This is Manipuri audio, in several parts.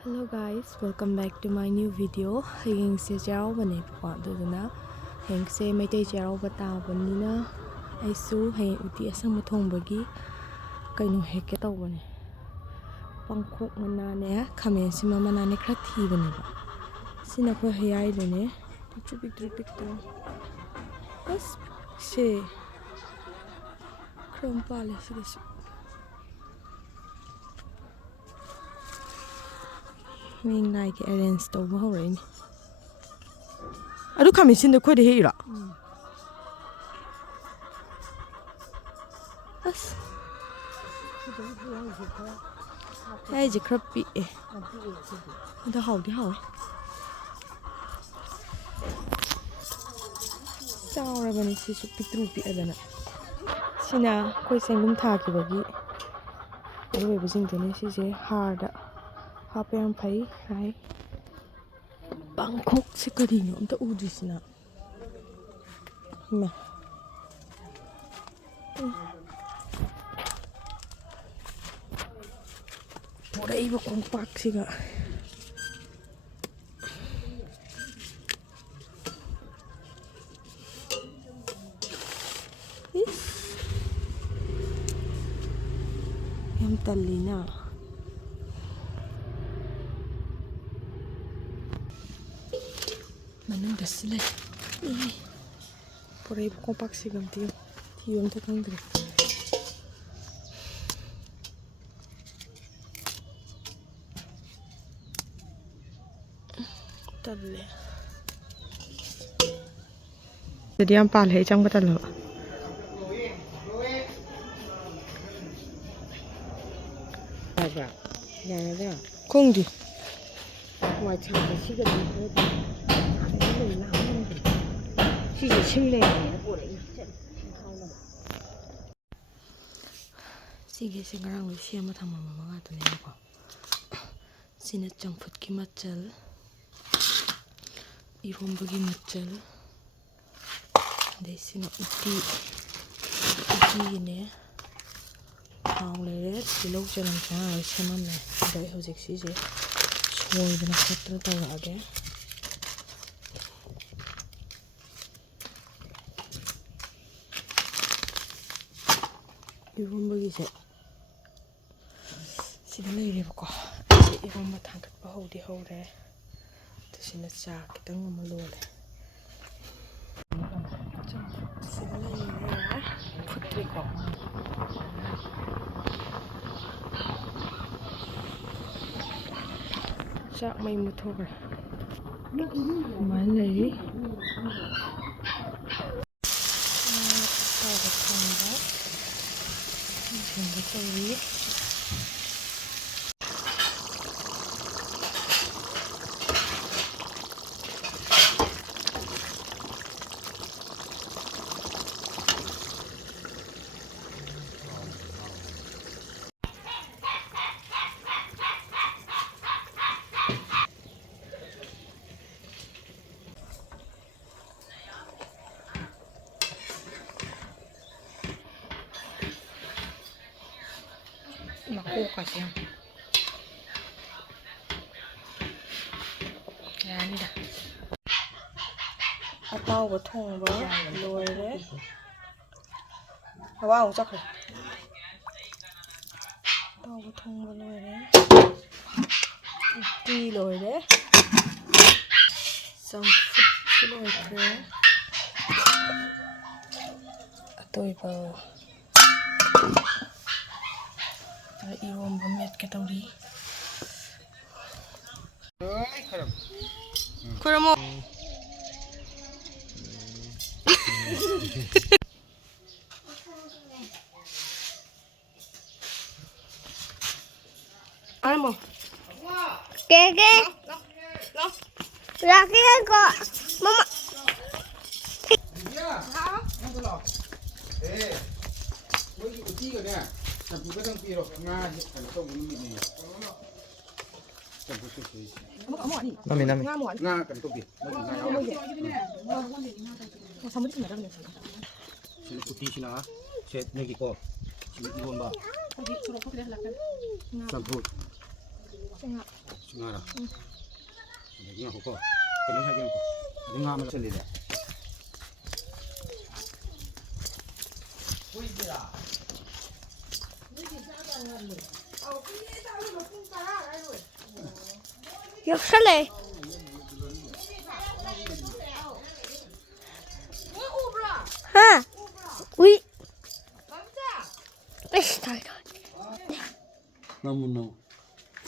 Hello guys, welcome back to my new video. Hayengse Cheiraoba ne ko aduna hengse Meitei Cheiraoba tabanina aisu hay uti asang thongbagi kaino heke tawbane pangkhok manane khamen sima manane khra thibane ba sina ko hayai dune chupik to bas se krom pale se Ming nai ke arrange to ba horain adu khamen sin de khoi de heira bas ai je khra pi e da hau di hau Saura bani si su pitru pi adana sina koi sengum tha ki bagi oi bijing de ne si je hard hape am phai hai Bangkok se kari no amta udisina ma pura iba kompak siga Yam talina Manang dasilay pura iba kompak sigam tiyom ta kangdre talle jadi am pal hai chang batal Ba, nhà đấy à? Không gì. Ngoài chợ thì chỉ cần đi thôi. Cái này làm không được. Chỉ chim lẻ nó bộ đấy trận thao là. Sige sekarang lu siya matang mama nga to niya ko. Sinachang put ki machal. Irom bagi machal. Dai sina uti ne. Hang le silo chalam cha ai samam le. Dai hojik si je. Soy bana khatra ta age. Irom bagi se sida leireba iromba thangkatpa haude haure tasina cha kitang ama lole sida leire phutri ko chak mai muthogre man lei ta ga thangba jinga tawi Naku kasi yan. Yan dah. Atau ba thongba loire hawa ang chakre atau ba thongba loire uti loire samphut loire atoi ba irom ba met ke tawri Kuramo Ano mo? Keke. Laki ko. Mama. Eh, với cái tí rồi nè, làm gì có đăng ký rồi, Nga thành công của mình này. Nami. Nga cần công việc, nó chỉ Sila putih sila. Set lagi ko. Sila iwan ba? Samput. nga라. Nga ko. Kailan ha ko. Nga mo sali da. 역살래. 하. 우이. 에이, 다. 너무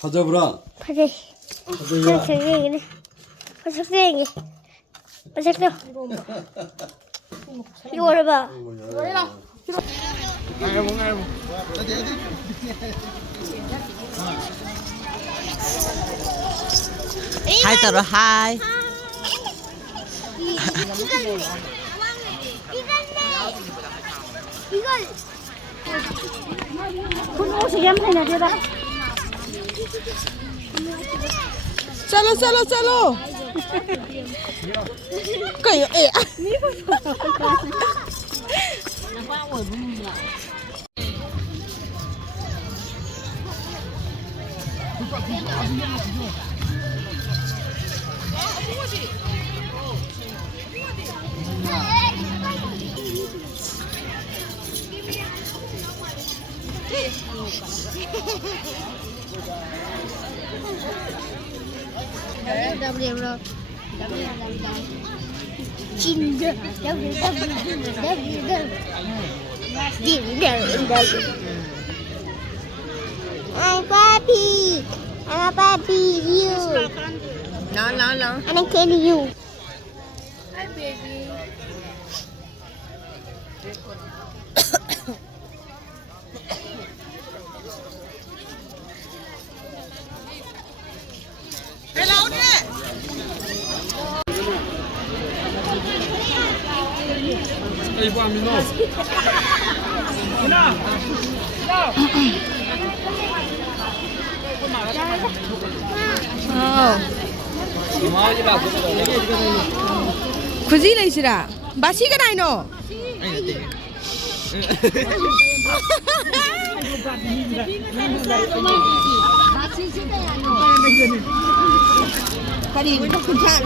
다 잡으라. 파제. 파제. 파제. 파제. 이거 봐봐. Hai tờ rồi hai. 이걸 그거 옷이 염색이야 되다. Salo. Kayo eh. I'm Papi. I'm Papi. You. No. And I can you. Kuzi lấy gì đó? Bà xí cái này nó. Cái gì cũng không chạm.